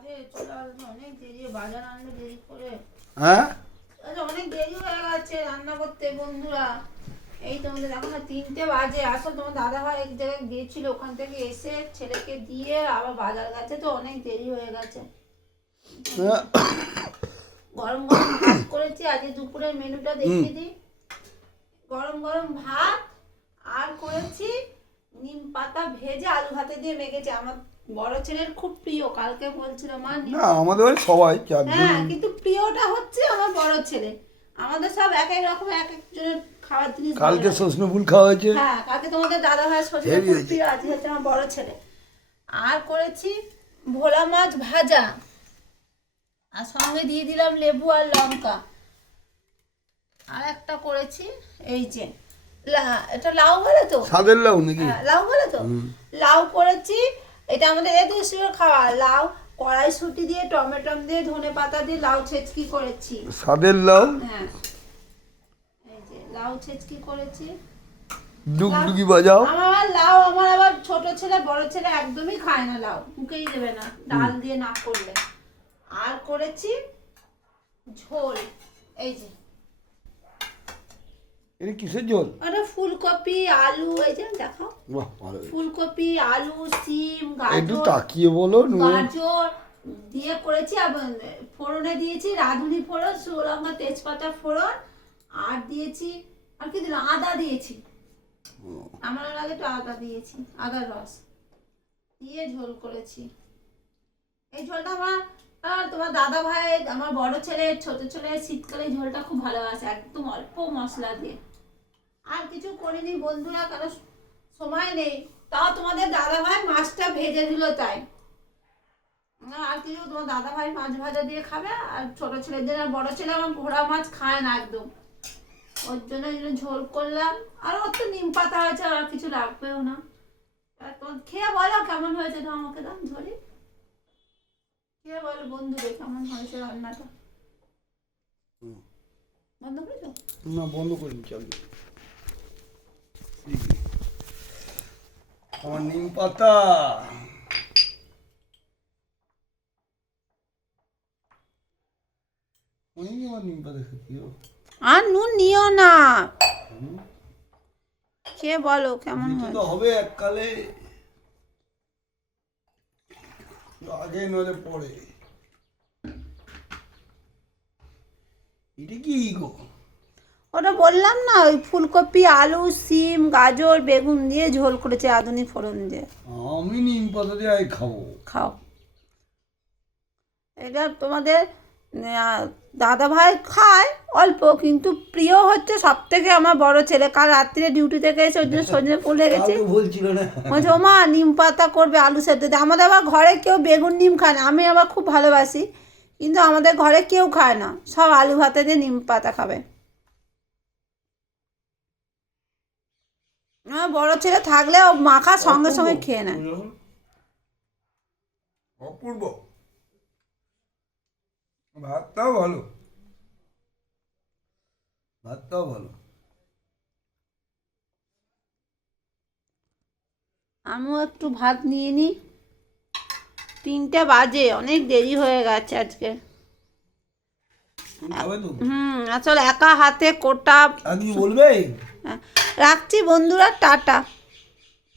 কাজে চলে আসবে, অনেক দেরি, বাজার আনলে দেরি করে। হ্যাঁ অনেক দেরি হয়ে গেছে রান্না করতে বন্ধুরা। এই তোমাদের দেখো না 3টে বাজে। আসলে তোমার দাদা ভাই এক জায়গায় গিয়েছিল, ওখান থেকে এসে ছেলেকে দিয়ে আবার বাজার গেছে, তো অনেক দেরি হয়ে গেছে। গরম গরম ভাত করেছি, আজকে দুপুরের মেনুটা দেখিয়ে দিই। গরম গরম ভাত আর করেছি নিম পাতা ভেজে আলু ভাতে দিয়ে মেখেছি। আমার বড় ছেলের খুব প্রিয়, কালকে বলছিল মা না আমাদের বাড়ি সবাই চারজন। হ্যাঁ, কিন্তু প্রিয়টা হচ্ছে আমার বড় ছেলে। আমাদের সব এক এক রকম এক একজনের খাবার জিনিস। কালকে সজনে ফুল খাওয়া হয়েছে। হ্যাঁ, কালকে তোমাদের দাদা ভাই সজনে ফুল প্রিয়, আজকে হচ্ছে আমার বড় ছেলে। আর করেছি ভোলা মাছ ভাজা, আর সঙ্গে দিয়ে দিলাম লেবু আর লঙ্কা। আর একটা করেছি এই যে এটা লাউ বলে তো, সাদের লাউ নাকি? লাউ বলে তো, লাউ করেছি। এটা আমাদের এদেশীয় খাওয়া লাউ, কড়াইশুঁটি দিয়ে টমেটো দিয়ে ধনে পাতা দিয়ে লাউ ছেচকি করেছি। সাদের লাউ? হ্যাঁ, এই যে লাউ ছেচকি করেছি। ডুগডুগি বাজাও। আমার লাউ, আমার আবার ছোট ছেলে বড় ছেলে একদমই খায় না লাউ, মুখেই দেবে না ডাল দিয়ে না করলে। আর করেছি ঝোল, এই যে এটা কিসের ঝোল? ওটা ফুলকপি আলু, এই যে দেখো বাহ ভালো। ফুলকপি আলু সিম একটু গাজর, তাকিয়ে বলো। গাজর দিয়ে করেছি। আবার ফোড়নে দিয়েছি রাঁধুনি ফোড়ন, শুকনো লঙ্কা তেজপাতা ফোড়ন, আর দিয়েছি আর কি দিলাম, আদা দিয়েছি। আমার আগে একটু আদা দিয়েছি, আদার রস দিয়ে ঝোল করেছি। এই ঝোলটা আমার তোমার দাদা ভাই, আমার বড় ছেলে ছোট ছেলে শীতকালে এই ঝোলটা খুব ভালোবাসে, একদম অল্প মশলা দিয়ে। আর কিছু করিনি বন্ধুরা, কারণ সময় নেই। তাও তোমাদের দাদা ভাই মাছটা ভেজে দিল তাই। আর কিছু তোমার দাদা ভাই মাছ ভাজা দিয়ে খাবে, আর ছোট ছেলেদের, আর বড় ছেলে আমার ঘোড়া মাছ খায় না একদম, ওর জন্য ঝোল করলাম। আর ওর তো নিম পাতা হয়েছে, আর কিছু লাগবেও না। তোমার খেয়ে বলো কেমন হয়েছে, তো আমাকে দাম ধরি খেয়ে বলো বন্ধুদের কেমন হয়েছে রান্নাটা। বন্ধ করেছো? না বন্ধ করিনি, চালু। আমার নিম পাতা আমার নিম পাতা খেতে। আর নুন নিও না, খেয়ে বলো কেমন হয়েছে। তো হবে এককালে, আগে নইলে পরে। এটা কি গো? ওটা বললাম না, ওই ফুলকপি আলু সিম গাজর বেগুন দিয়ে ঝোল করেছে রাঁধুনি ফোড়ন দিয়ে। আমি নিম পাতা দিয়ে খাবো। খাও, এটা তোমাদের দাদা ভাই খায় অল্প, কিন্তু প্রিয় হচ্ছে সব থেকে আমার বড় ছেলে। কাল রাত্রে ডিউটি থেকে এসে ওর জন্য সজনে ফুল লেগেছে, বলছিল না, বলছে ওমা নিম পাতা করবে আলু সেদ্ধ দিয়ে। আমাদের আবার ঘরে কেউ বেগুন নিম খায় না, আমি আবার খুব ভালোবাসি, কিন্তু আমাদের ঘরে কেউ খায় না, সব আলু ভাতে দিয়ে নিম পাতা খাবে। আমার বড় ছেলে থাকলে ও মাখা সঙ্গে সঙ্গে খেয়ে নেয়। অপূর্ব, ভাতটাও ভালো, ভাতটাও ভালো। আমিও একটু ভাত নিয়ে নিই, 3টে বাজে, অনেক দেরি হয়ে গেছে আজকে। আসলে একা হাতে কোটা। আর কি বলবে? রাখছি বন্ধুরা, টাটা।